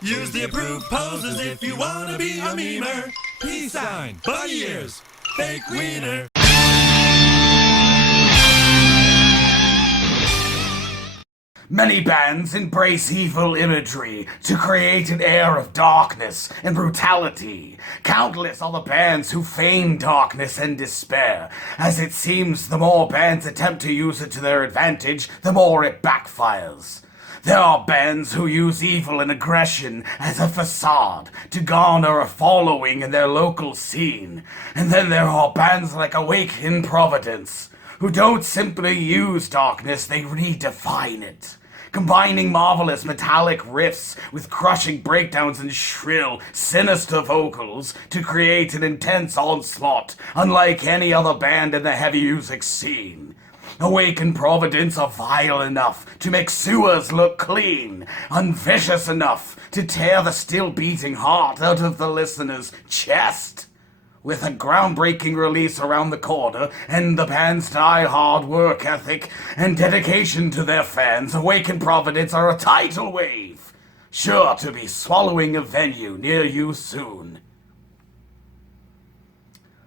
Use the approved poses if you want to be a memer. Peace sign, bunny ears, fake wiener. Many bands embrace evil imagery to create an air of darkness and brutality. Countless are the bands who feign darkness and despair, as it seems the more bands attempt to use it to their advantage, the more it backfires. There are bands who use evil and aggression as a facade to garner a following in their local scene. And then there are bands like Blvck in Providence, who don't simply use darkness, they redefine it. Combining marvelous metallic riffs with crushing breakdowns and shrill, sinister vocals to create an intense onslaught unlike any other band in the heavy music scene. Blvck in Providence are vile enough to make sewers look clean, unvicious enough to tear the still beating heart out of the listener's chest. With a groundbreaking release around the corner and the band's die-hard work ethic and dedication to their fans, Blvck in Providence are a tidal wave, sure to be swallowing a venue near you soon.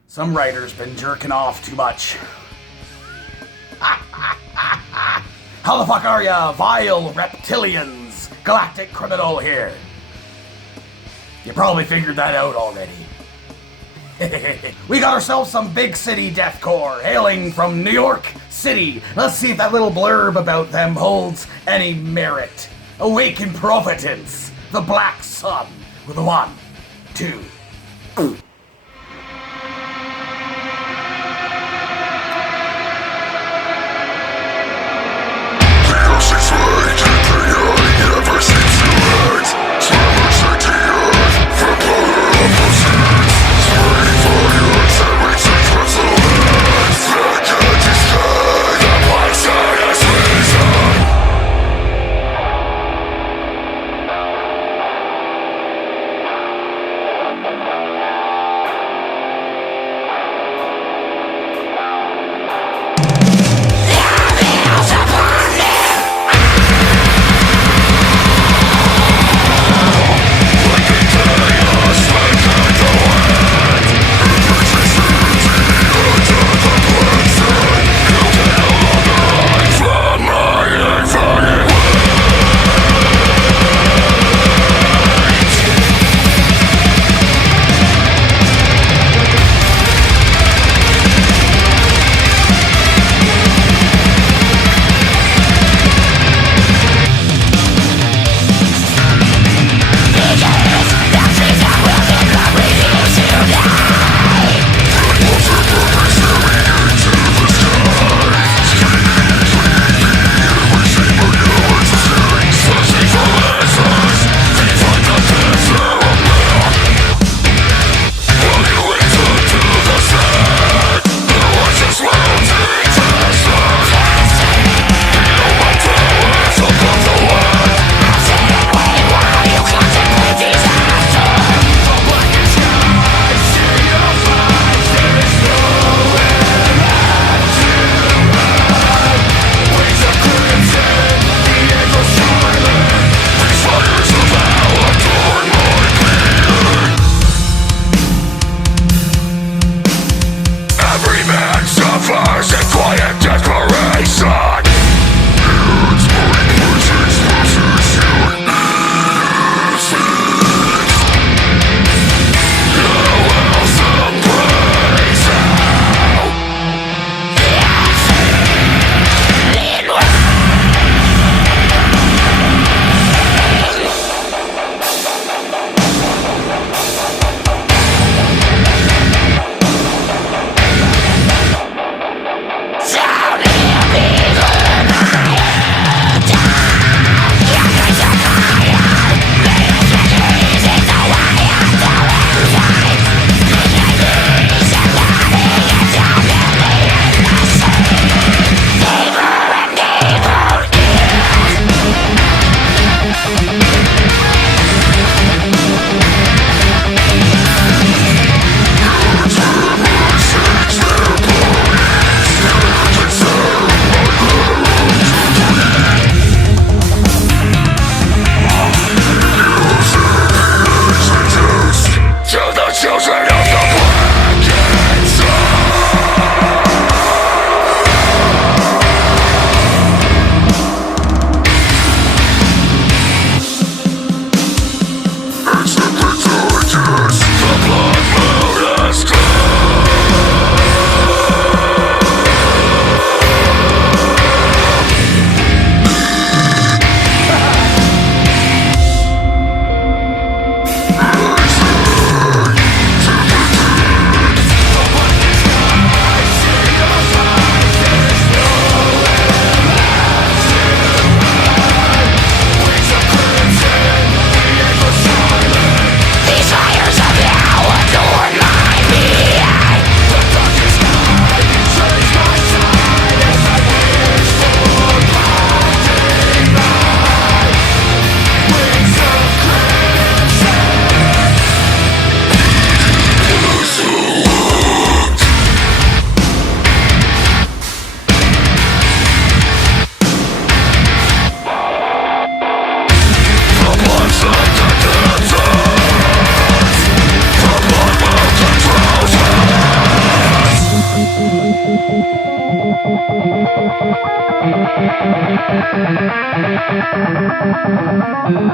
Some writer's been jerking off too much. How the fuck are ya, vile reptilians? Galactic Criminal here. You probably figured that out already. We got ourselves some big city deathcore hailing from New York City. Let's see if that little blurb about them holds any merit. Blvck in Providence, the Black Sun, with a 1, 2,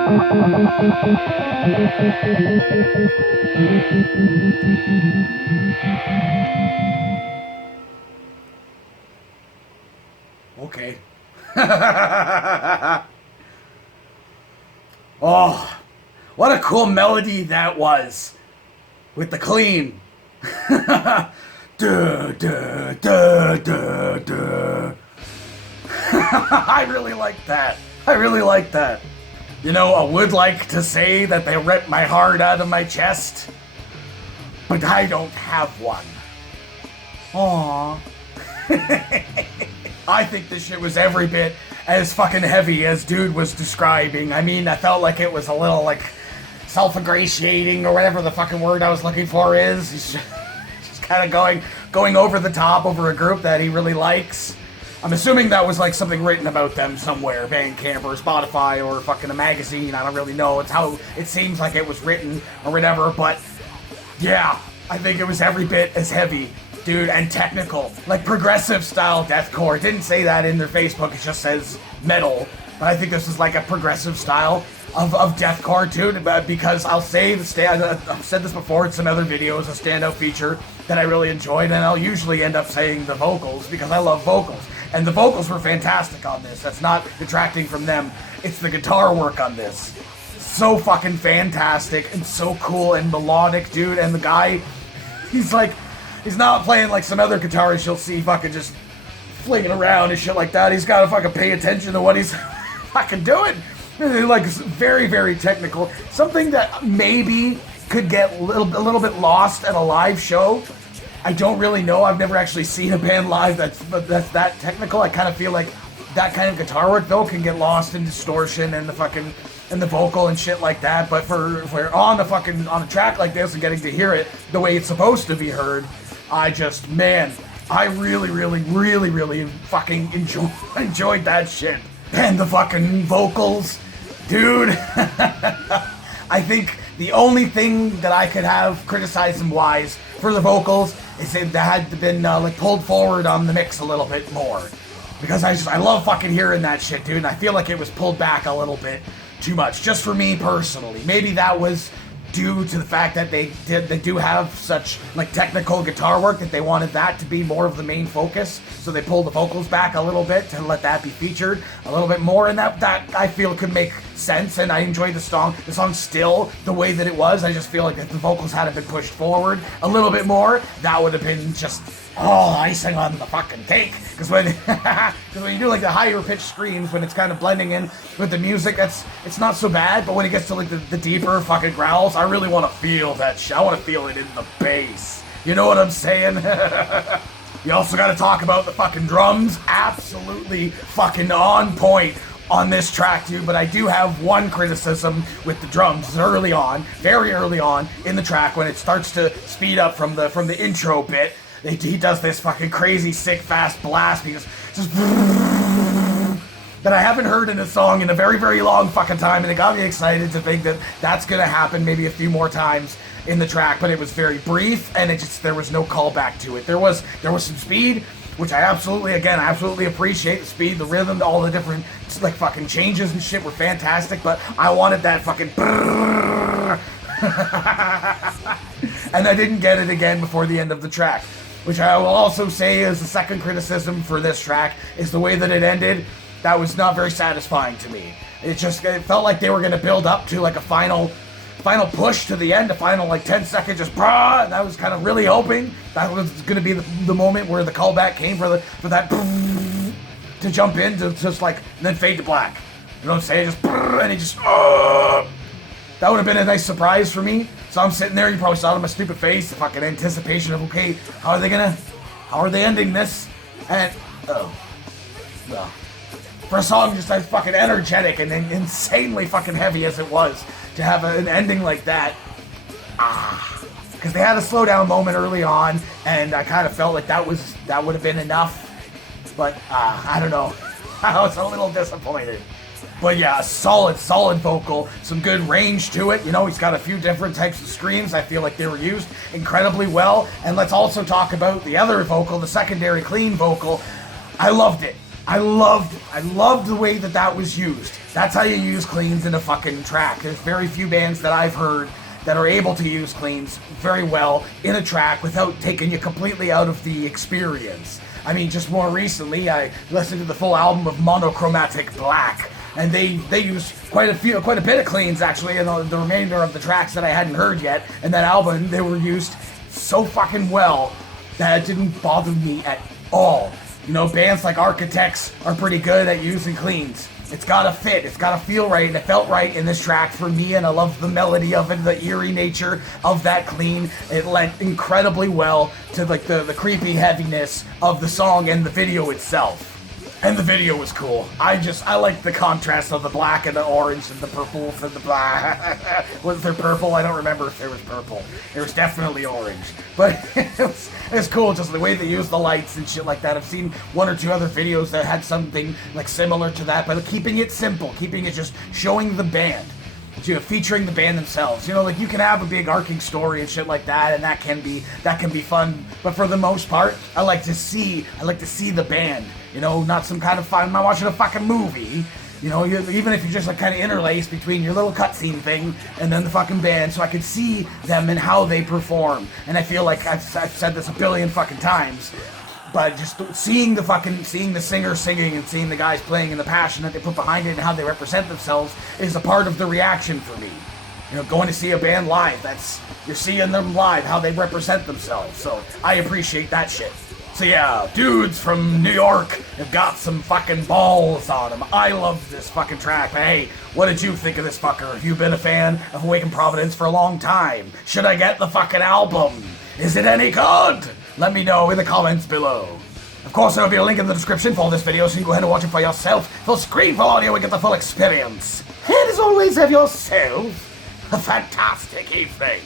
Okay. Oh, what a cool melody that was. With the clean. Duh, duh, duh, duh, duh. I really like that. I really like that. You know, I would like to say that they ripped my heart out of my chest, but I don't have one. Aww. I think this shit was every bit as fucking heavy as dude was describing. I mean, I felt like it was a little, like, self-ingratiating or whatever the fucking word I was looking for is. He's just kind of going over the top over a group that he really likes. I'm assuming that was like something written about them somewhere, Bandcamp or Spotify or fucking a magazine. I don't really know. It's how it seems like it was written or whatever, but yeah, I think it was every bit as heavy, dude, and technical. Like progressive style deathcore. It didn't say that in their Facebook, it just says metal. But I think this is like a progressive style of deathcore, dude, because I'll say I've said this before in some other videos, a standout feature that I really enjoyed, and I'll usually end up saying the vocals because I love vocals. And the vocals were fantastic on this. That's not detracting from them. It's the guitar work on this. So fucking fantastic and so cool and melodic, dude. And the guy, he's not playing like some other guitarists you'll see fucking just flinging around and shit like that. He's got to fucking pay attention to what he's fucking doing. Like, very, very technical. Something that maybe could get a little bit lost at a live show. I don't really know. I've never actually seen a band live that's that technical. I kind of feel like that kind of guitar work though can get lost in distortion and the vocal and shit like that. But for on a track like this and getting to hear it the way it's supposed to be heard, I really, really, really, really fucking enjoyed that shit. And the fucking vocals, dude. I think the only thing that I could have criticism-wise for the vocals is if that had been like pulled forward on the mix a little bit more, because I love fucking hearing that shit, dude. And I feel like it was pulled back a little bit too much, just for me personally. Maybe that was due to the fact that they do have such like technical guitar work that they wanted that to be more of the main focus, so they pulled the vocals back a little bit to let that be featured a little bit more, and that I feel could make sense. And I enjoyed the song still the way that it was. I just feel like if the vocals hadn't been pushed forward a little bit more, that would have been just icing on the fucking cake. Because when you do like the higher pitched screams, when it's kind of blending in with the music, it's not so bad. But when it gets to like the deeper fucking growls, I really want to feel that shit. I want to feel it in the bass. You know what I'm saying? You also got to talk about the fucking drums. Absolutely fucking on point on this track, dude. But I do have one criticism with the drums very early on in the track, when it starts to speed up from the intro bit. He does this fucking crazy, sick, fast blast because just that I haven't heard in a song in a very, very long fucking time, and it got me excited to think that that's gonna happen maybe a few more times in the track. But it was very brief, and there was no callback to it. There was some speed, which I absolutely appreciate. The speed, the rhythm, all the different like fucking changes and shit were fantastic. But I wanted that fucking. And I didn't get it again before the end of the track, which I will also say is the second criticism for this track, is the way that it ended. That was not very satisfying to me. It felt like they were going to build up to like a final push to the end, a final like 10 second just brah, and I was kind of really hoping that was going to be the moment where the callback came for that to jump in to just like, and then fade to black. You know what I'm saying? Just and it just that would have been a nice surprise for me. So I'm sitting there, you probably saw it on my stupid face, the fucking anticipation of, okay, how are they ending this? And, well, for a song just as fucking energetic and insanely fucking heavy as it was, to have an ending like that, because they had a slow down moment early on, and I kind of felt like that would have been enough, but, I don't know, I was a little disappointed. But yeah, a solid vocal, some good range to it. You know, he's got a few different types of screams. I feel like they were used incredibly well. And let's also talk about the other vocal, the secondary clean vocal. I loved it. I loved the way that was used. That's how you use cleans in a fucking track. There's very few bands that I've heard that are able to use cleans very well in a track without taking you completely out of the experience. I mean, just more recently, I listened to the full album of Monochromatic Black, and they use quite a bit of cleans actually in the remainder of the tracks that I hadn't heard yet. In that album, they were used so fucking well that it didn't bother me at all. You know, bands like Architects are pretty good at using cleans. It's gotta fit, it's gotta feel right, and it felt right in this track for me, and I love the melody of it, the eerie nature of that clean. It lent incredibly well to like the creepy heaviness of the song and the video itself. And the video was cool. I like the contrast of the black and the orange and the purple for the black. Was there purple? I don't remember if there was purple. There was definitely orange. But it was cool, just the way they use the lights and shit like that. I've seen one or two other videos that had something like similar to that, but keeping it simple, keeping it just showing the band. Featuring the band themselves. You know, like you can have a big arcing story and shit like that, and that can be fun. But for the most part, I like to see the band. You know, not some kind of fun. I'm not watching a fucking movie. You know, even if you're just like kind of interlaced between your little cutscene thing and then the fucking band, so I could see them and how they perform. And I feel like I've said this a billion fucking times. But just seeing the singer singing and seeing the guys playing and the passion that they put behind it and how they represent themselves is a part of the reaction for me. You know, going to see a band live, you're seeing them live, how they represent themselves. So I appreciate that shit. So yeah, dudes from New York have got some fucking balls on them. I love this fucking track. But hey, what did you think of this fucker? Have you been a fan of Awaken Providence for a long time? Should I get the fucking album? Is it any good? Let me know in the comments below. Of course, there will be a link in the description for this video, so you can go ahead and watch it for yourself. Full screen, full audio, and get the full experience. And as always, have yourself a fantastic evening.